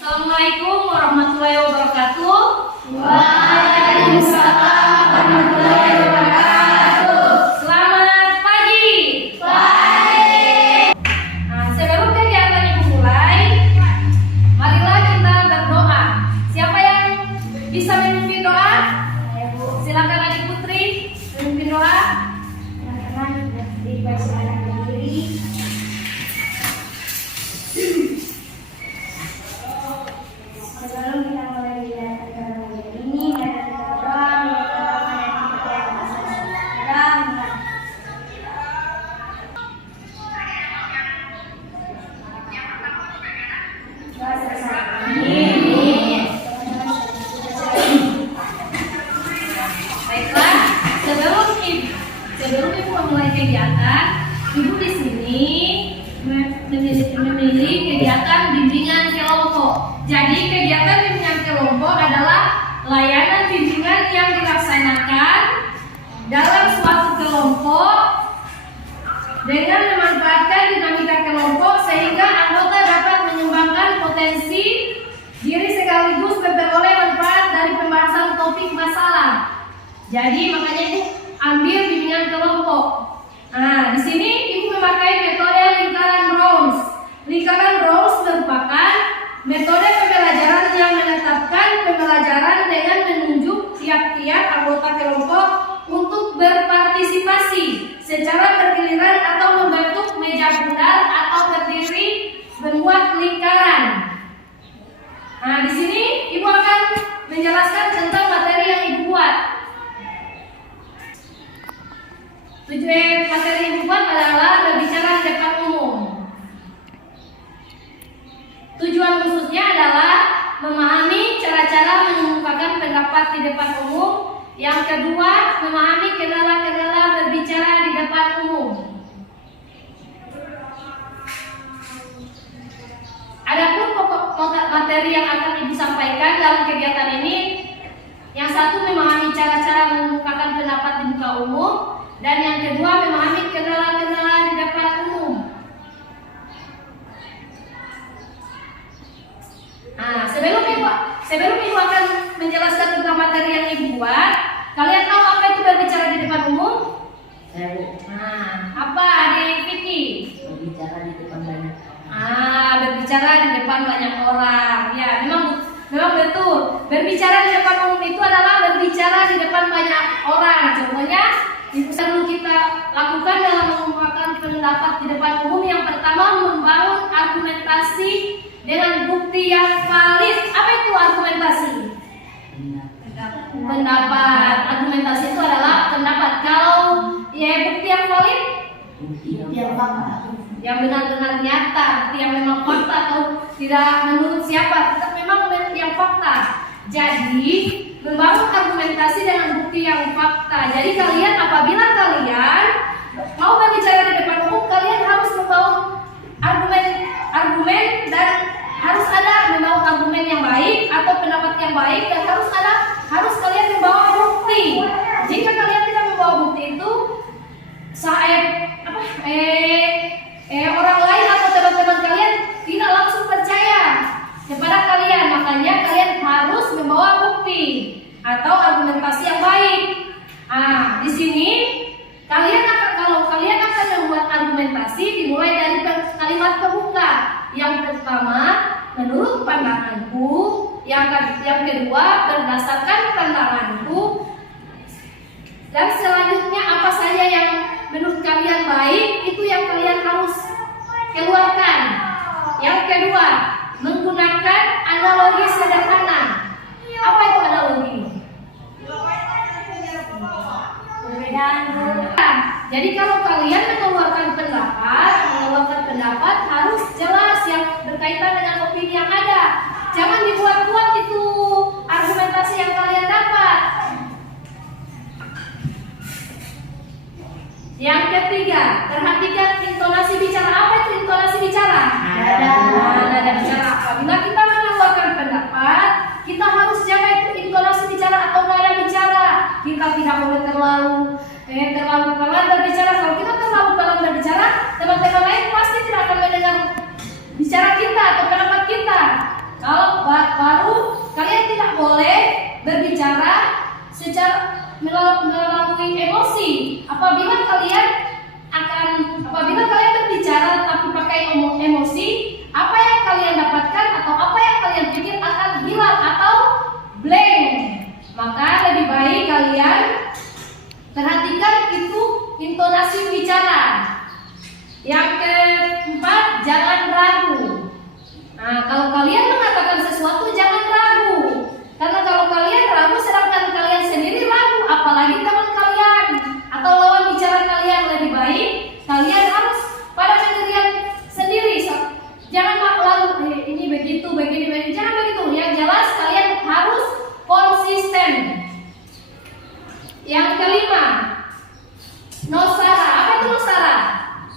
Assalamualaikum warahmatullahi wabarakatuh. Waalaikumsalam warahmatullahi wabarakatuh. Selamat pagi. Pagi. Sebelum kegiatan dimulai, marilah kita berdoa. Siapa yang bisa memimpin doa? Silakan Adik Putri memimpin doa. Sebelum kita mulai kegiatan ini, mari kita berdoa Baiklah, sebelum Ibu memulai kegiatan, Ibu di sini memilih kegiatan bimbingan kelompok. Jadi kegiatan bimbingan kelompok adalah layanan bimbingan yang dilaksanakan dalam suatu kelompok dengan memanfaatkan dinamika kelompok sehingga anggota dapat mengembangkan potensi diri sekaligus memperoleh manfaat dari pembahasan topik masalah. Jadi makanya Ibu ambil bimbingan kelompok. Nah, di sini Ibu memakai metode lingkaran Rounds. Lingkaran Rounds merupakan metode pembelajaran yang menetapkan pembelajaran dengan menunjuk tiap-tiap anggota kelompok untuk berpartisipasi secara bergiliran atau membentuk meja bundar atau berdiri membuat lingkaran. Nah, di sini Ibu akan menjelaskan tentang materi yang Ibu buat. Tujuan materi yang Ibu buat adalah berbicara di depan umum. Tujuan khususnya adalah memahami cara-cara mengemukakan pendapat di depan umum. Yang kedua, memahami kendala-kendala berbicara di depan umum. Adapun pokok materi yang akan Ibu sampaikan dalam kegiatan ini, yang satu memahami cara-cara mengemukakan pendapat di muka umum, dan yang kedua memahami kendala-kendala di depan umum. Nah, sebelum Ibu akan menjelaskan tentang materi yang Ibu buat, kalian tahu apa itu berbicara di depan umum? Nah, apa Adik Vicky? Berbicara di depan banyak orang. Berbicara di depan banyak orang. Ya, memang betul. Berbicara di depan umum itu adalah berbicara di depan banyak orang. Contohnya, itu perlu kita lakukan dalam mengungkapkan pendapat di depan umum. Yang pertama, membangun argumentasi dengan bukti yang valid. Apa itu argumentasi? Pendapat. Argumentasi itu adalah pendapat. Kalau bukti yang valid, Yang fakta. yang benar-benar nyata, bukti yang memang fakta atau tidak menurut siapa, tetap memang yang fakta. Jadi membangun argumentasi dengan bukti yang fakta. Jadi kalian apabila kalian mau berbicara di depan umum, kalian harus membangun argumen dan harus ada membangun argumen yang baik atau pendapat yang baik, dan harus kalian membawa bukti. Jika kalian tidak membawa bukti itu, orang lain atau teman-teman kalian tidak langsung percaya kepada kalian. Makanya kalian harus membawa bukti atau argumentasi yang baik. Di sini kalau kalian akan membuat argumentasi, dimulai dari kalimat pembuka. Yang pertama, menurut pandanganku. Yang kedua, berdasarkan pandanganku. Dan selanjutnya apa saja yang menurut kalian baik, itu yang kalian harus keluarkan. Yang kedua, menggunakan analogi sederhana. Apa itu analogi? Jadi kalau kalian mengeluarkan pendapat harus jelas yang berkaitan dengan opini yang ada. Jangan dibuat-buat itu argumentasi yang kalian dapat. Yang ketiga, perhatikan intonasi bicara. Apa itu intonasi bicara? Nada bicara. Apabila kita mengeluarkan pendapat, kita harus jaga itu intonasi bicara atau nada bicara. Kita tidak boleh terlalu pelan berbicara. Kalau kita terlalu pelan berbicara, teman-teman lain pasti tidak akan mendengar bicara kita atau pendapat kita. Kalau boleh berbicara secara melalui emosi. Apabila kalian berbicara tapi pakai emosi, apa yang kalian dapatkan atau apa yang kalian pikir akan hilang atau blank. Maka lebih baik kalian perhatikan itu intonasi bicara. Yang keempat, jangan ragu. Nah, kalau kalian mengatakan sesuatu jangan ragu. Karena kalau kalian ragu sedangkan kalian sendiri ragu, apalagi teman kalian atau lawan bicara kalian, lebih baik kalian harus pada pendirian sendiri. Jangan lalu ini begitu, begini, jangan begitu. Yang jelas kalian harus konsisten. Yang kelima, nosara. Apa itu nosara?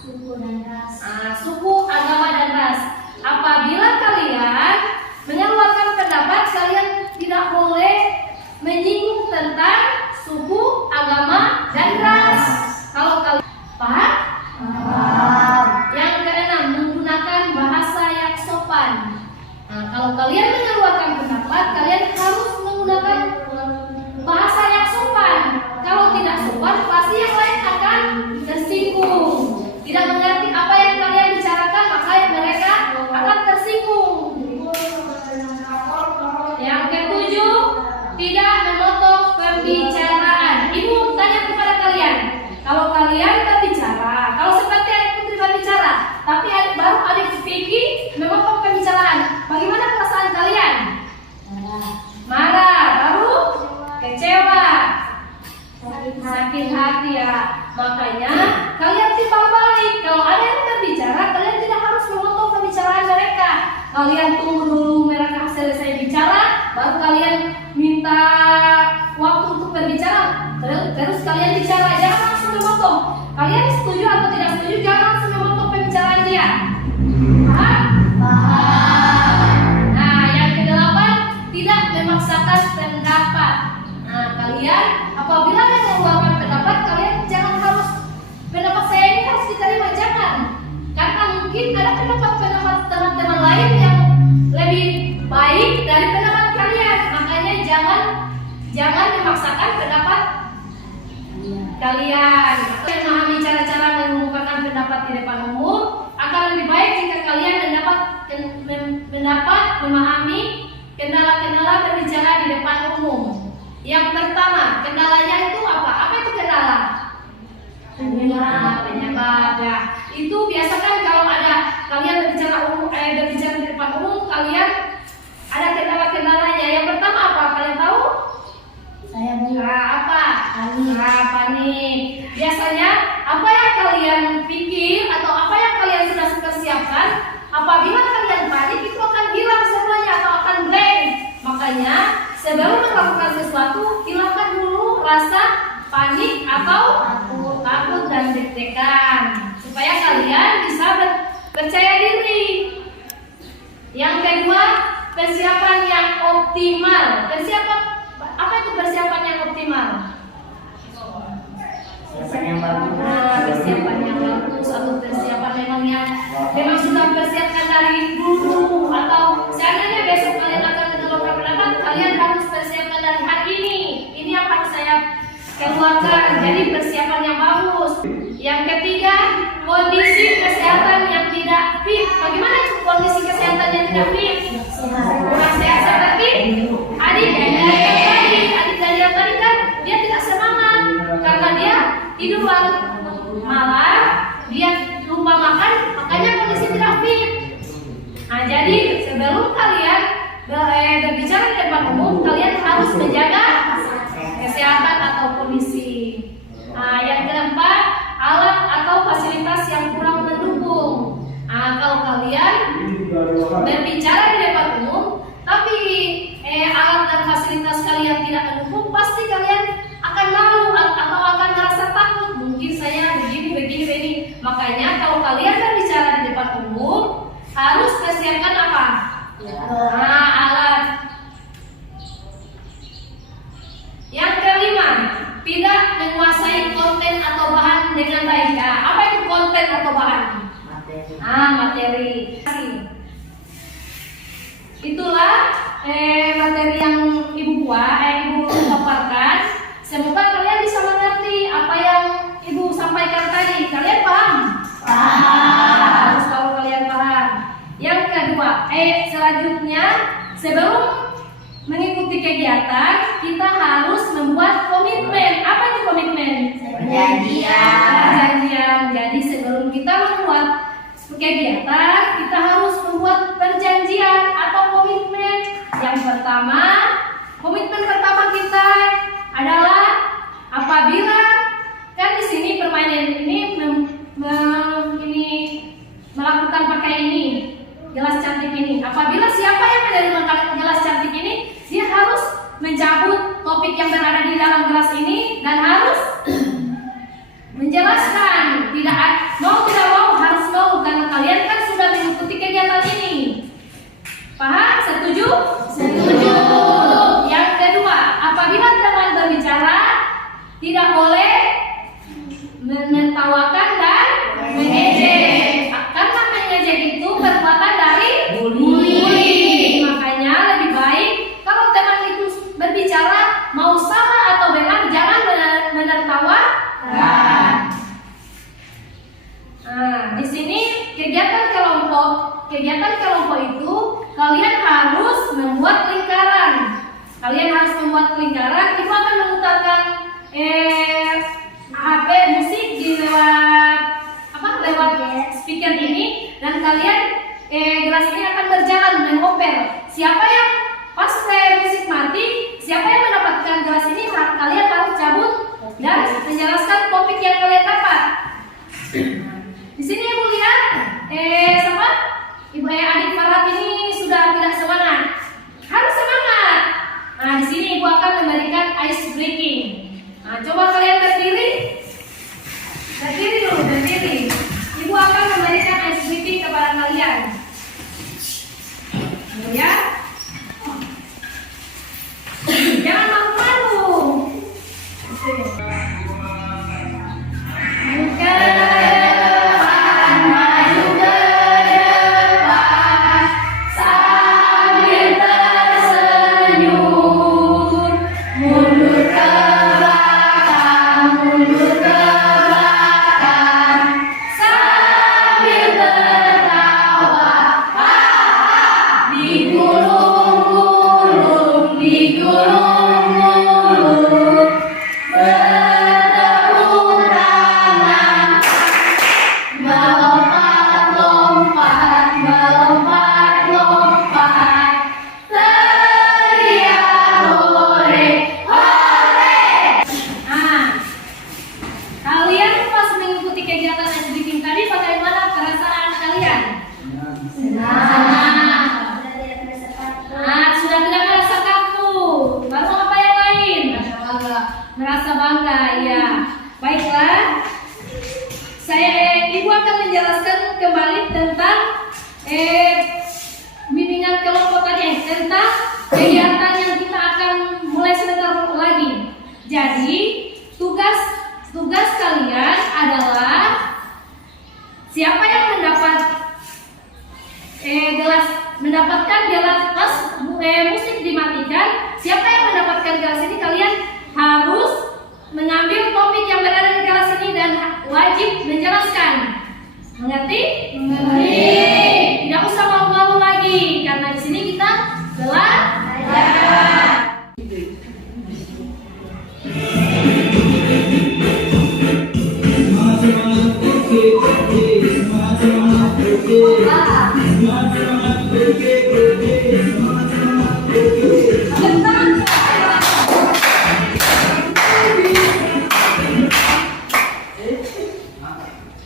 Suku dan ras. Suku, agama, dan ras. Apabila kalian mengeluarkan pendapat, kalian tidak boleh menyinggung tentang suku, agama, dan ras. Kalau kalian paham? Yang keenam, menggunakan bahasa yang sopan. Kalau kalian mengeluarkan pendapat, kalian harus menggunakan bahasa yang sopan. Kalau tidak sopan, pasti yang lain akan tersinggung. Tidak mengerti apa yang kalian bicarakan, maka mereka akan tersinggung. Yang ketujuh, tidak memotong pembicaraan. Ibu tanya kepada kalian, kalau kalian berbicara, kalau seperti adik putri berbicara, tapi baru adik Vicky memotong pembicaraan, bagaimana perasaan kalian? Marah, baru kecewa, sakit hati ya. Makanya kalian timbang balik. Kalau ada yang berbicara, kalian tidak harus memotong pembicaraan mereka. Kalian tunggu dulu mereka selesai bicara, baru kalian minta waktu untuk berbicara. Terus kalian bicara, jangan langsung memotong. Kalian setuju atau tidak setuju, jangan langsung memotong pembicaraan dia. Paham? Nah, yang kedelapan, tidak memaksakan pendapat. Nah, kalian apabila mengeluarkan pendapat, kalian jangan harus pendapat saya ini harus diterima, jangan. Karena mungkin ada pendapat teman-teman lain yang lebih baik dari pendapat kalian. Makanya jangan memaksakan pendapat kalian. Memahami cara-cara mengungkapkan pendapat di depan umum akan lebih baik jika kalian mendapat memahami kendala-kendala berbicara di depan umum. Yang pertama, kendalanya itu apa? Apa itu kendala? Penyebab ya. Itu biasakan kalau ada kalian berbicara di depan umum, kalian ada kendala-kendalanya. Yang pertama apa? Kalian tahu? Saya Apa? Panik. Biasanya apa yang kalian pikir atau apa yang kalian sudah persiapkan, apabila kalian panik itu akan hilang semuanya atau akan blank. Makanya sebelum melakukan sesuatu, hilangkan dulu rasa panik atau takut dan deg-degan supaya kalian bisa percaya diri. Yang kedua, persiapan yang optimal. Apa itu persiapan yang optimal? Persiapan yang bagus. Persiapan yang bagus atau persiapan memang sudah persiapkan dari dulu, atau seandainya besok kalian akan mengeluarkan pendapat, kalian harus persiapkan dari hari ini. Ini yang harus saya keluarkan. Jadi persiapan yang bagus. Yang ketiga, kondisi kesehatan yang tidak fit. Bagaimana kondisi kesehatan yang tidak fit? Kurang sehat seperti adik dari yang tadi kan dia tidak semangat karena dia tidur malam, dia lupa makan, makanya kondisi tidak fit. Nah, jadi sebelum kalian berbicara di depan umum, kalian harus menjaga kesehatan atau kondisi. Nah, yang keempat, alat atau fasilitas yang kurang mendukung. Nah, kalau kalian berbicara di depan umum, tapi alat dan fasilitas kalian tidak mendukung, pasti kalian akan malu atau akan merasa takut. Mungkin saya begini. Makanya kalau kalian berbicara di depan umum, harus persiapkan apa? Alat. Yang kelima, tidak menguasai konten atau bahan dengan baik. Apa itu konten atau bahan? Materi. Itulah materi yang Ibu paparkan. Semoga kalian bisa mengerti apa yang Ibu sampaikan tadi. Kalian paham? Harus tahu kalian paham. Yang kedua, selanjutnya sebelum mengikuti kegiatan kita harus membuat komitmen. Apa itu komitmen? Perjanjian. Jadi sebelum kita membuat kegiatan kita harus membuat perjanjian atau komitmen. Yang pertama, komitmen pertama kita adalah apabila kan di sini permainan ini melakukan pakai ini gelas cantik ini. Apabila siapa yang menerima gelas cantik ini, dia harus mencabut topik yang berada di dalam gelas ini dan harus menjelaskan. Tidak mau harus mau karena kalian kan sudah mengikuti kegiatan ini. Paham? Setuju? Setuju. Yang kedua, apabila teman berbicara tidak boleh menertawakan dan mengejek. Karena mengejek itu perbuatan dari bully. Makanya lebih baik kalau teman itu berbicara mau salah atau benar jangan menertawakan. Nah, di sini kegiatan kelompok itu kalian harus membuat lingkaran. Itu akan memutarkan HP musik di lewat speaker ini dan kalian gelas ini akan berjalan mengoper. Siapa yang pas musik mati, siapa yang mendapatkan gelas ini kalian harus cabut dan menjelaskan topik yang kalian dapat. Di sini Ibu lihat Ibu adik Farhat ini sudah tidak semangat. Harus semangat. Nah, di sini Ibu akan memberikan ice breaking. Nah, coba kalian berdiri. Berdiri dulu, berdiri. Ibu akan memberikan ice breaking kepada kalian. Ya. Jangan malu-malu. Merasa bangga, ya. Baiklah, Ibu akan menjelaskan kembali tentang bimbingan kelompok tadi, tentang kegiatan yang kita akan mulai sebentar lagi. Jadi tugas kalian adalah siapa yang mendapatkan gelas pas musik dimatikan, siapa yang mendapatkan gelas ini kalian harus mengambil topik yang berada di kelas ini dan wajib menjelaskan. Mengerti? Mengerti. Tidak usah malu-malu lagi karena di sini kita belajar.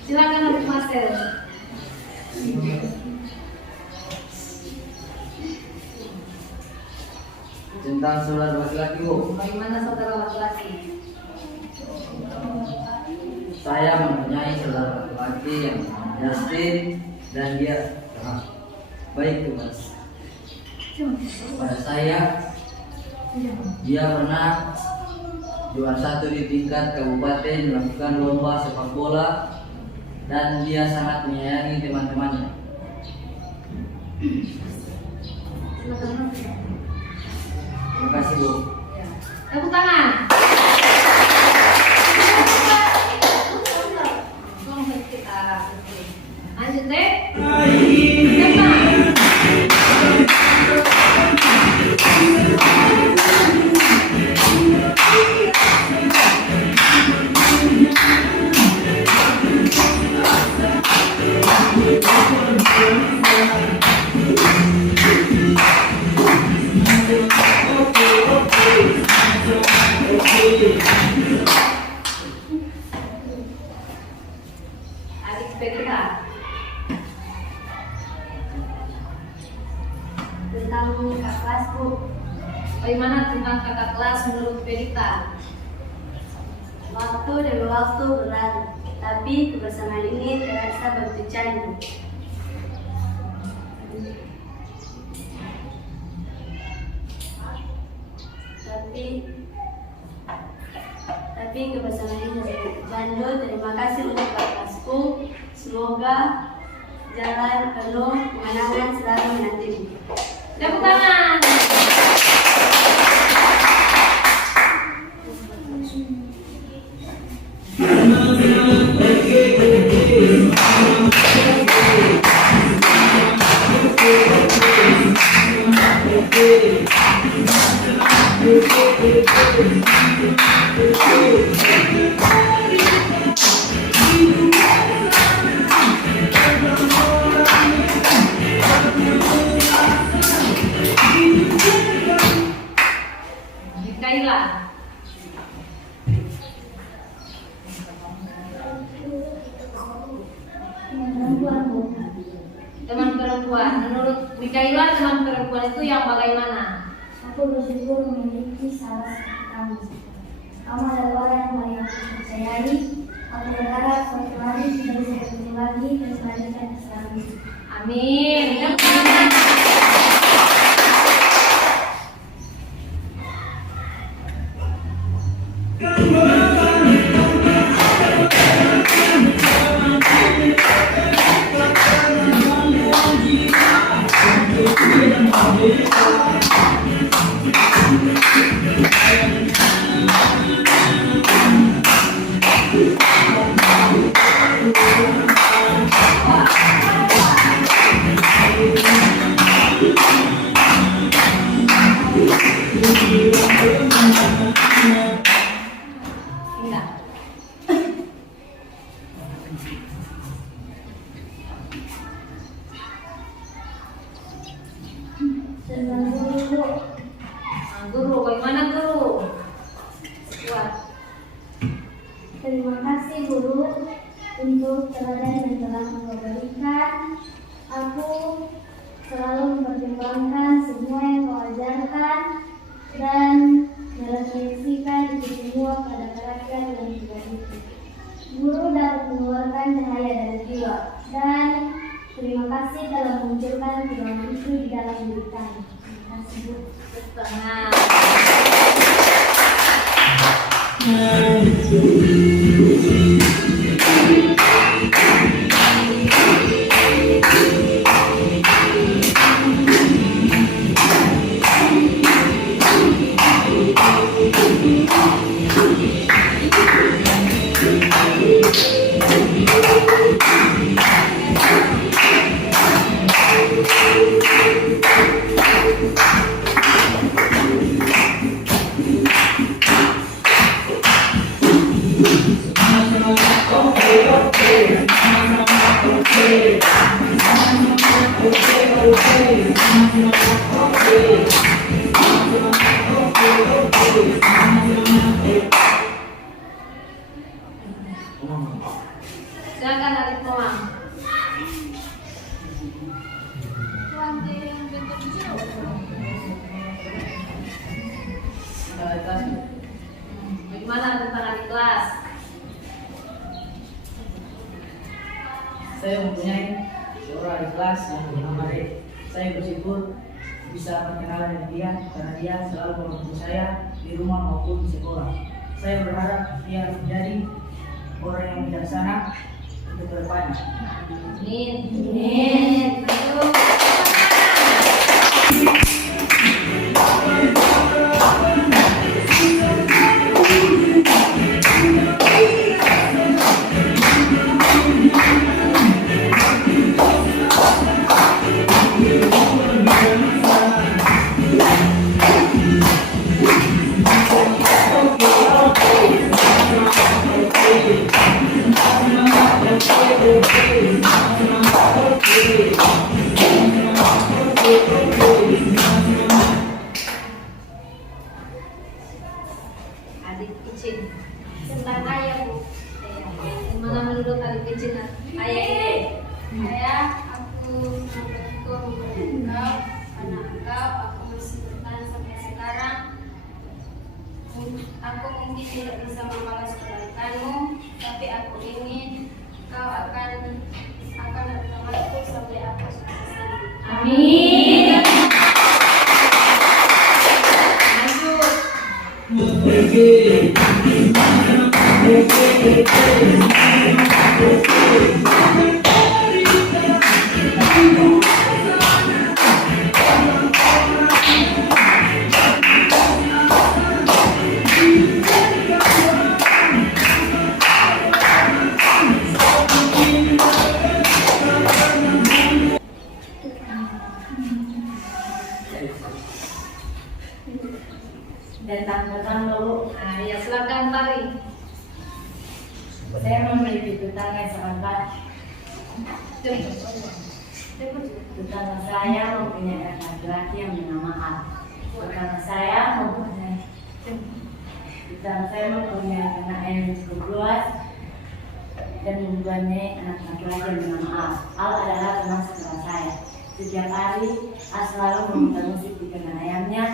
Silakan untuk Marcel. Tentang saudara laki-laki, Bu. Bagaimana saudara laki-laki? Saya mempunyai saudara laki-laki yang Justin dan dia baik tuh, Mas. Pada saya dia pernah juara 1 di tingkat kabupaten melakukan lomba sepak bola dan dia sangat menyayangi teman-temannya. Terima kasih. Bu. Ya. Tepuk tangan. Lanjut deh. Tepuk tangan. Adik PPK Tentang kakak kelas, Bu. bagaimana tentang kakak kelas menurut Perita? Waktu demi waktu berlalu, tapi kebersamaan ini terasa begitu candu. Tapi kebersamaan ini begitu candu. Terima kasih untuk kakak kelasku. Semoga jalan penuh kemenangan selalu menantimu. Tepuk tangan. Kaila. Teman perempuan. Menurut Mikaila, teman perempuan itu yang bagaimana? Aku bersyukur memiliki salah satu kamu. Kamu adalah orang yang paling aku percayai. Aku berharap suatu hari kita bisa bertemu lagi dan selanjutnya bersama. Amin. Tepuk tangan. Enggak. Senang dulu. Guru, bagaimana guru? Kuat. Terima kasih guru untuk teladan yang telah Engkau berikan. Aku selalu mempertimbangkan semua yang Kau ajarkan dan merefleksikan itu semua pada karakter dan pribadi. Guru dapat mengeluarkan cahaya dari jiwa dan terima kasih telah memunculkan firman itu di dalam diri kami. Terima kasih Bu. Tepuk tangan. Silakan Adik Tomang. Bagaimana tentang adik kelas? Saya mempunyai seorang adik kelas yang bernama Dek. Saya bersyukur bisa berkenalan dengan dia karena dia selalu membantu saya di rumah maupun di sekolah. Saya berharap dia menjadi orang yang bijaksana untuk kedepannya. Amin. Amin. Aduh. tidak bisa membalas kebaikanmu, tapi aku ingin kau akan bersamaku sampai aku sukses nanti. Amin. Datang dulu. Nah, ya silakan tari. Saya memiliki tetangga sahabat. Tetangga saya mempunyai anak laki-laki yang bernama Al. Tetangga saya mempunyai anak yang cukup luas dan mempunyai anak laki-laki yang bernama Al. Al adalah teman sekolah saya. Setiap hari Al selalu meminta musik di kandang ayamnya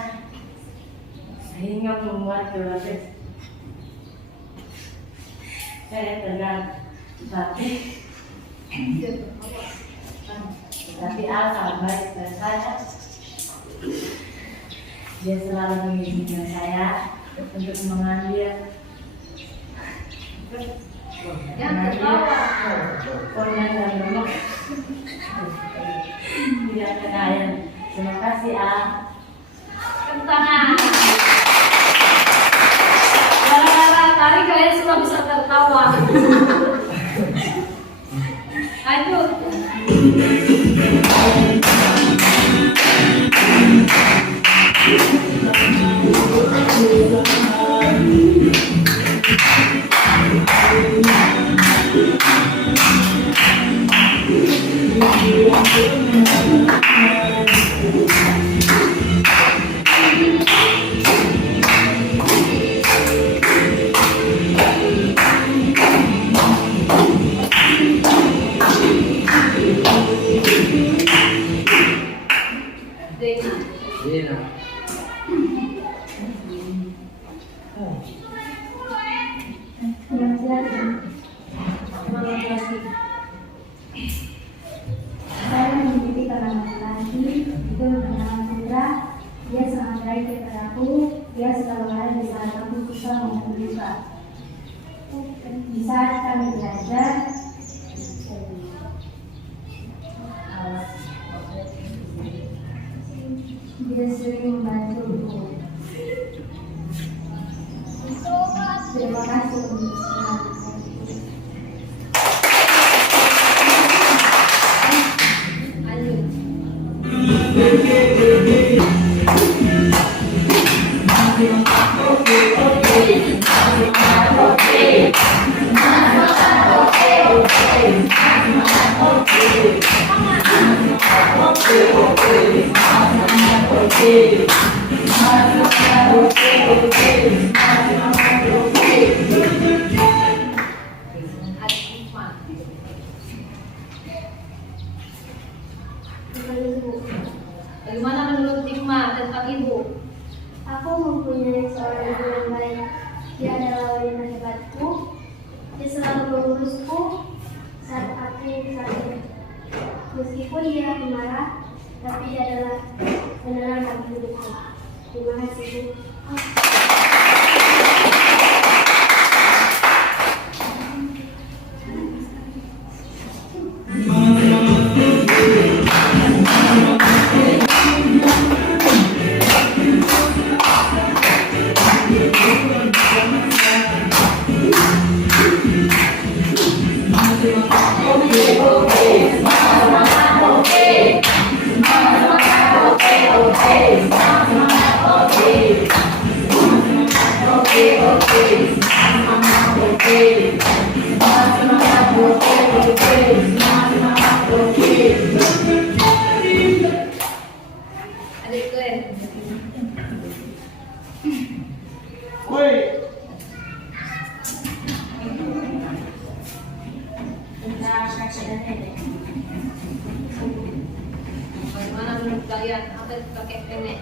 sehingga membuat keluarga saya tenang, tetapi Al sangat baik kepada saya. Dia selalu mengizinkan saya untuk mengambil korban dan lemak tidak kenal. Terima kasih Al. Tepuk tangan. Gara-gara tari kalian semua bisa tertawa. Lanjut. Dina. Saya memiliki teman laki-laki itu bernama Putra. Dia sangat baik kepadaku. Dia selalu ada di saat aku susah maupun duka. Di saat kami belajar, dia sering membantuku. Terima kasih untuk semua. Bagaimana menurut Hikmah tentang ibu? Aku mempunyai seorang ibu yang baik. Dia adalah wanita hebatku. Dia selalu mengurusku saat aku sakit. Meskipun dia pemarah, tapi dia adalah penerang bagi hidupku. Terima kasih, Bu. Adik Glenn. Bagaimana menurut kalian? Apa itu kakek nenek?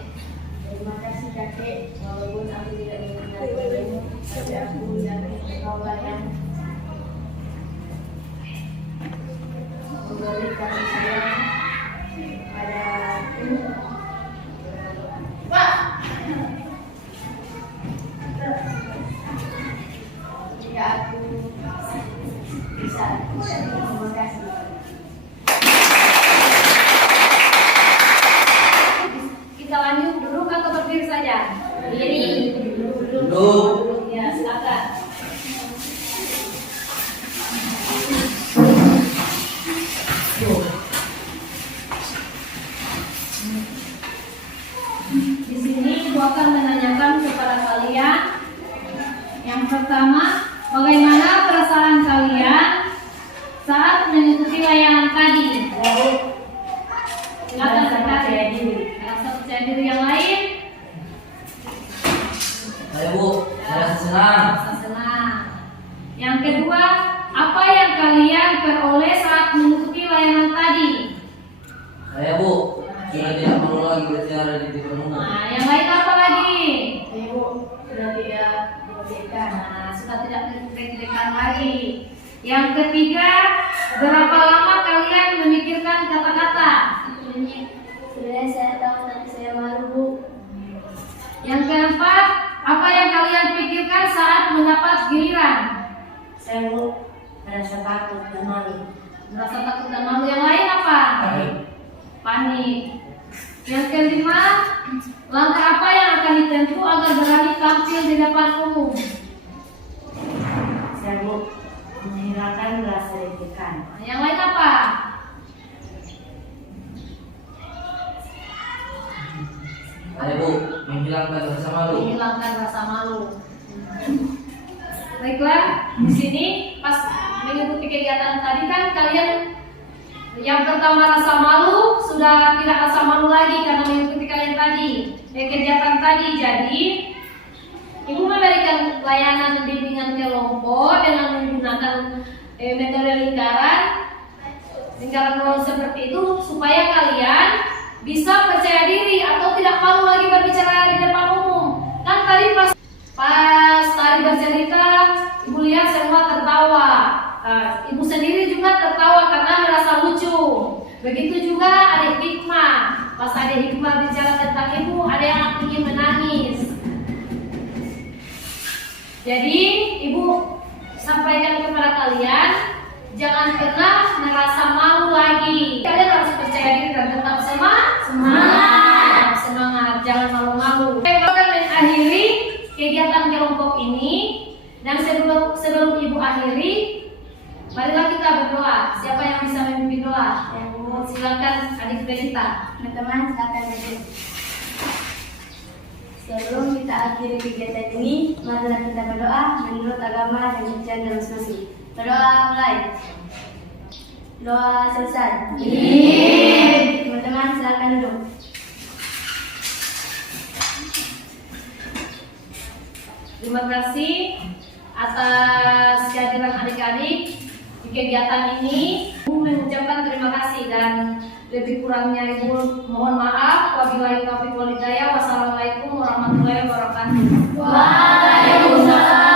Terima kasih kakek, walaupun aku tidak mengenal padamu, tapi aku yakin engkaulah yang memberi kasih sayang padaku. Jika aku bisa, terima kasih. Kita lanjut duduk atau berdiri saja? Berdiri. Duduk. Ya, silakan. Di sini Ibu akan menanyakan kepada kalian. Yang pertama, bagaimana perasaan kalian saat mengikuti layanan tadi? Silakan percaya diri. Rasa percaya diri yang lain? Saya Bu, saya senang. Rasa senang. Yang kedua, apa yang kalian peroleh saat mengikuti layanan tadi? Saya Bu, sudah tidak perlu lagi berbicara di depan umum. Nah, yang lain apa lagi? Ibu sudah tidak dibersihkan. Nah, sudah tidak deg-degan lagi. Yang ketiga, berapa lama kalian memikirkan kata-kata? Sebenarnya saya tahu tapi saya malu, Bu. Yang keempat, apa yang kalian pikirkan saat mendapat giliran? Saya Bu merasa takut dan malu. Merasa takut dan malu. Yang lain apa? Panik. Yang kelima, langkah apa yang akan ditempuh agar berani tampil di depan umum? Saya Bu menghilangkan rasa deg-degan. Yang lain apa? Saya Bu, menghilangkan rasa malu. Menghilangkan rasa malu. Baiklah, di sini pas mengikuti kegiatan tadi kan kalian yang pertama rasa malu sudah tidak rasa malu lagi karena mengikuti kalian tadi kegiatan tadi. Jadi Ibu memberikan layanan bimbingan kelompok dengan menggunakan metode lingkaran ruang seperti itu supaya kalian bisa percaya diri atau tidak malu lagi berbicara di depan umum. Kan tadi pas tadi bercerita, Ibu lihat semua tertawa. Ibu sendiri juga tertawa karena merasa lucu. Begitu juga adik Hikmah. Pas adik Hikmah bicara tentang Ibu, ada yang ingin menangis. Jadi Ibu sampaikan kepada kalian, jangan pernah merasa malu lagi. Kalian harus percaya diri dan tetap semangat. Jangan malu-malu. Saya akan mengakhiri kegiatan kelompok ini dan sebelum Ibu akhiri, marilah kita berdoa. Siapa yang bisa memimpin doa? Silakan adik Belita. Teman-teman silakan duduk. Sebelum kita akhiri kegiatan ini, marilah kita berdoa menurut agama dan ajaran masing-masing. Berdoa mulai. Doa selesai. Teman-teman silakan duduk. Terima kasih atas kehadiran adik-adik di kegiatan ini. Ibu mengucapkan terima kasih dan lebih kurangnya Ibu mohon maaf. Wabillahi taufiq wal hidayah. Wassalamualaikum warahmatullahi wabarakatuh. Waalaikumsalam.